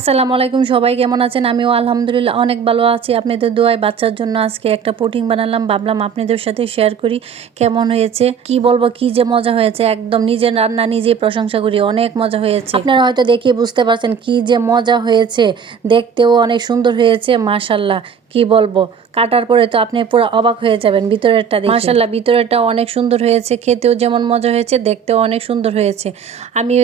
আসসালামু আলাইকুম, সবাই কেমন আছেন? আমিও আলহামদুলিল্লাহ অনেক ভালো আছি। আপনাদের দোয়ায় বাচ্চার জন্য আজকে একটা পুডিং বানালাম, ভাবলাম আপনাদের সাথে শেয়ার করি কেমন হয়েছে। কি বলবো, কি যে মজা হয়েছে, একদম নিজের রান্না নিজেই প্রশংসা করি, অনেক মজা হয়েছে। আপনারা হয়তো দেখে বুঝতে পারছেন কি যে মজা হয়েছে, দেখতেও অনেক সুন্দর হয়েছে। মাশাল্লাহ, কি বলবো, কাটার পরে তো আপনি পুরো অবাক হয়ে যাবেন ভিতরেরটা দেখে। মাশাল্লাহ, ভিতরেরটা অনেক সুন্দর হয়েছে, খেতেও যেমন মজা হয়েছে, দেখতেও অনেক সুন্দর হয়েছে। আমি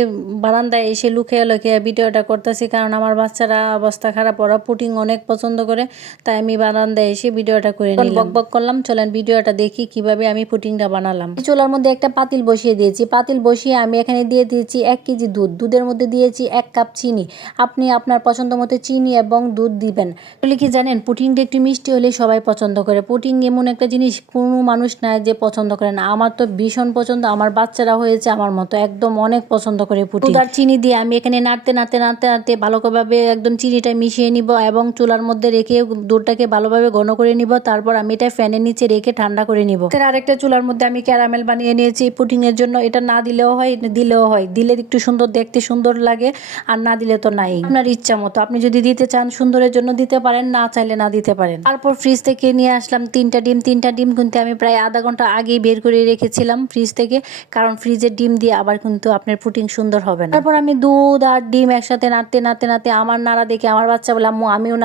বারান্দায় এসে লুকিয়ে লুকিয়ে ভিডিওটা করতেছি, কারণ আমার বাচ্চারা অবস্থা খারাপ, ওরা পুডিং অনেক পছন্দ করে, তাই আমি বারান্দায় এসে ভিডিওটা করে নিলাম। বকবক করলাম, চলেন ভিডিওটা দেখি কিভাবে আমি পুডিংটা বানালাম। চুলার মধ্যে একটা পাতিল বসিয়ে দিয়েছি, পাতিল বসিয়ে আমি এখানে দিয়ে দিয়েছি 1 কেজি দুধ, দুধের মধ্যে দিয়েছি 1 কাপ চিনি। আপনি আপনার পছন্দ মতো চিনি এবং দুধ দিবেন। আসলে কি জানেন, পুডিংটা একটু মিষ্টি হলে সবাই পছন্দ করে। পুডিং এমন একটা জিনিস, কোনো মানুষ নাই যে পছন্দ করে না। আমার তো ভীষণ পছন্দ, আমার বাচ্চারা হয়েছে আমার মতো, একদম অনেক পছন্দ করে পুডিং। দুধ আর চিনি দিয়ে আমি এখানে নাড়তে নাড়তে নাড়তে নাড়তে ভালোভাবে একদম চিনিটা মিশিয়ে নিব এবং চুলার মধ্যে রেখে দুধটাকে ভালোভাবে ঘন করে নিব। তারপর আমি এটা ফ্যানের নিচে রেখে ঠান্ডা করে নিব। আরেকটা চুলার মধ্যে আমি ক্যারামেল বানিয়ে নিয়েছি পুডিং এর জন্য। এটা না দিলেও হয়, দিলেও হয়, দিলে একটু সুন্দর, দেখতে সুন্দর লাগে, আর না দিলে তো নাই। আপনার ইচ্ছা মতো, আপনি যদি দিতে চান সুন্দরের জন্য দিতে পারেন, না চাইলে না দিতে পারেন। তারপর ফ্রিজ থেকে নিয়ে আসলাম 3টা ডিম। 3টা ডিম কিন্তু আমি প্রায় আধা ঘন্টা আগেই বের করে রেখেছিলাম ফ্রিজ থেকে, কারণ ফ্রিজের ডিম দিয়ে আবার কিন্তু আপনার পুডিং সুন্দর হবে না। তারপর আমি দুধ আর ডিম একসাথে নাড়তে নাড়তে নাড়তে আমার নাড়া দেখে আমার বাচ্চা বলে, আম্মু আমিও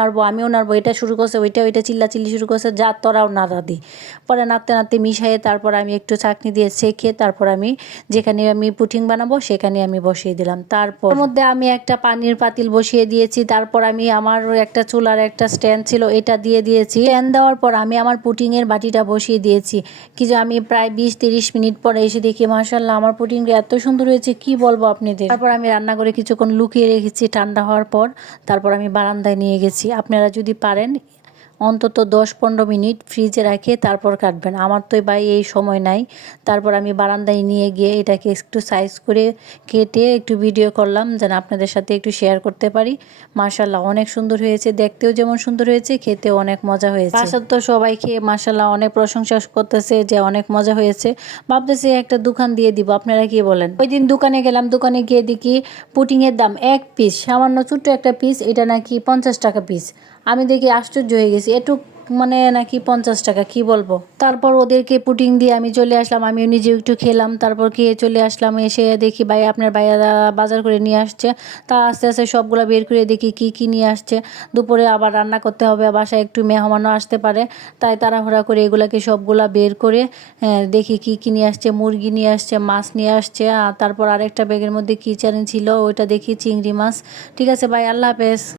নাড়বো, এটা শুরু করছে, ওইটা চিল্লাচিল্লি শুরু করছে, যা তোরাও নাড়া দি। পরে নাড়তে নাড়তে মিশিয়ে তারপর আমি একটু চাকনি দিয়ে ছেঁকে তারপর আমি যেখানে আমি পুডিং বানাবো সেখানে আমি বসিয়ে দিলাম। তারপর মধ্যে আমি একটা পানির পাতিল বসিয়ে দিয়েছি। তারপর আমি আমার একটা চুলার একটা স্ট্যান্ড ছিল, এটা দিয়ে দিয়েছি। স্ট্যান্ড দেওয়ার পর আমি আমার পুডিংয়ের বাটিটা বসিয়ে দিয়েছি। কি যে আমি প্রায় 20-30 মিনিট পরে এসে দেখি মাশাআল্লাহ আমার পুডিংটা এত সুন্দর হয়েছে, কি বলবো আপনাদের। তারপর আমি রান্না করে কিছুক্ষণ লুকিয়ে রেখেছি ঠান্ডা হওয়ার পর। তারপর আমি বারান্দায় নিয়ে গেছি। আপনারা যদি পারেন অন্তত 10-15 মিনিট ফ্রিজে রেখে তারপর কাটবেন। আমার তো ভাই এই সময় নাই। তারপর আমি বারান্দায় নিয়ে গিয়ে এটাকে একটু সাইজ করে কেটে একটু ভিডিও করলাম, যেন আপনাদের সাথে একটু শেয়ার করতে পারি। মাশাআল্লাহ অনেক সুন্দর হয়েছে, দেখতেও যেমন সুন্দর হয়েছে, খেতেও অনেক মজা হয়েছে। বাসার তো সবাই খেয়ে মাশাআল্লাহ অনেক প্রশংসা করতেছে যে অনেক মজা হয়েছে। ভাবতেছি একটা দোকান দিয়ে দিব, আপনারা কি বলেন? ওই দিন দোকানে গেলাম, দোকানে গিয়ে দেখি পুডিংয়ের দাম 1 পিস, সামান্য ছোট্ট একটা পিস, এটা নাকি 50 টাকা পিস। আমি দেখি আশ্চর্য হয়ে গেছি, একটু মানে নাকি 50 টাকা, কি বলবো। তারপর ওদেরকে পুডিং দিয়ে আমি চলে আসলাম, আমিও নিজেও একটু খেলাম। তারপর খেয়ে চলে আসলাম, এসে দেখি ভাই আপনার ভাইয়ারা বাজার করে নিয়ে আসছে। তা আস্তে আস্তে সবগুলো বের করে দেখি কি কি নিয়ে আসছে। দুপুরে আবার রান্না করতে হবে, বাসায় একটু মেহমানও আসতে পারে, তাই তাড়াহুড়া করে এগুলাকে সবগুলা বের করে দেখি কি কি নিয়ে আসছে। মুরগি নিয়ে আসছে, মাছ নিয়ে আসছে, আর তারপর আরেকটা ব্যাগের মধ্যে কি জানি ছিল, ওইটা দেখি চিংড়ি মাছ। ঠিক আছে ভাই, আল্লাহ হাফেজ।